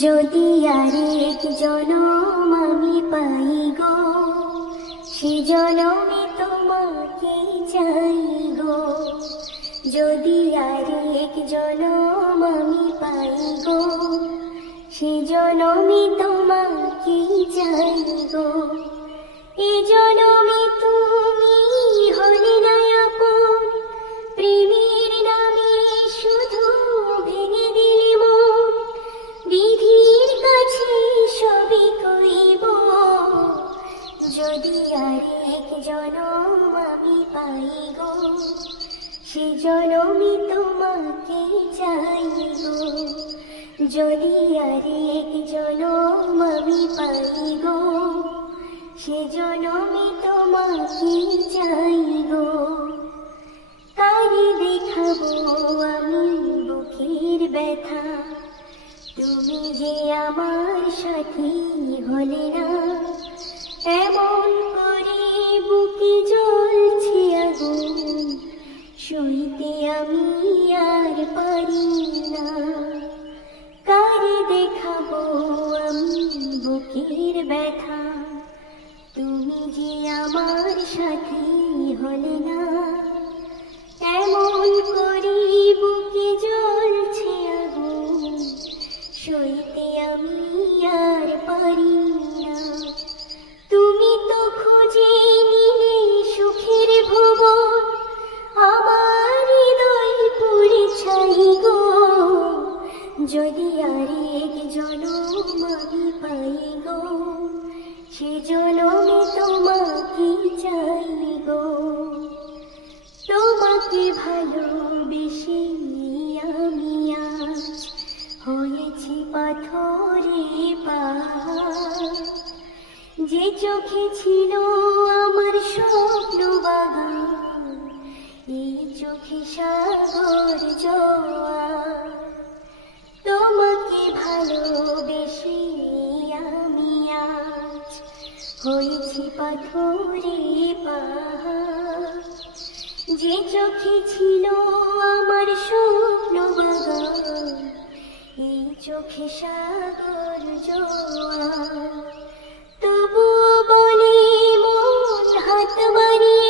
যদি আরেক জনম আমি পাই গো, সে জনমে তোমাকে চাই গো। যদি আরেক জনম আমি পাই গো, সে জনমে তোমাকে চাই গো। এ জনমে তুমি হলে না আপন, প্রেমের নামে শুধু ভেঙে দিলে মন। বিধির কাছে সবই কইব, যদি আরেক জনম আমি পাই গো, সে জনমে তোমাকে চাই গো। যদি আরেক জনম আমি পাই গো, সে জনমে তোমাকে চাই গো। কারে দেখাবো আমি বুকের ব্যথা, তুমি যে আমার সাথী হলে না। এমন করে বুকে জ্বলছে আগুন, সইতে আমি আর পারি না। কারে দেখাবো আমি বুকের ব্যথা, তুমি যে আমার সাথী হলে না। এমন করে বুকে জ্বলছে আগুন, সইতে আমি আর পারি না। তুমি তো খুঁজে নিলে সুখের ভুবন, আমার হৃদয় পুড়ে ছাই গো। যদি আরেক জনম আমি পাই গো, সে জনমে তোমাকে চাই গো। তোমাকে ভালোবেসে আমি আজ হয়েছি পাথরে পাহাড়। যে চোখে ছিল আমার স্বপ্ন বাগান, এই চোখে সাগর জোয়ার। তোমাকে ভালোবেসে আমি আজ হয়েছি পাথরে পাহাড়। যে চোখে ছিল আমার স্বপ্ন বাগান, এই চোখে সাগর জোয়ার। তবুও বলে মন হাত বাড়িয়ে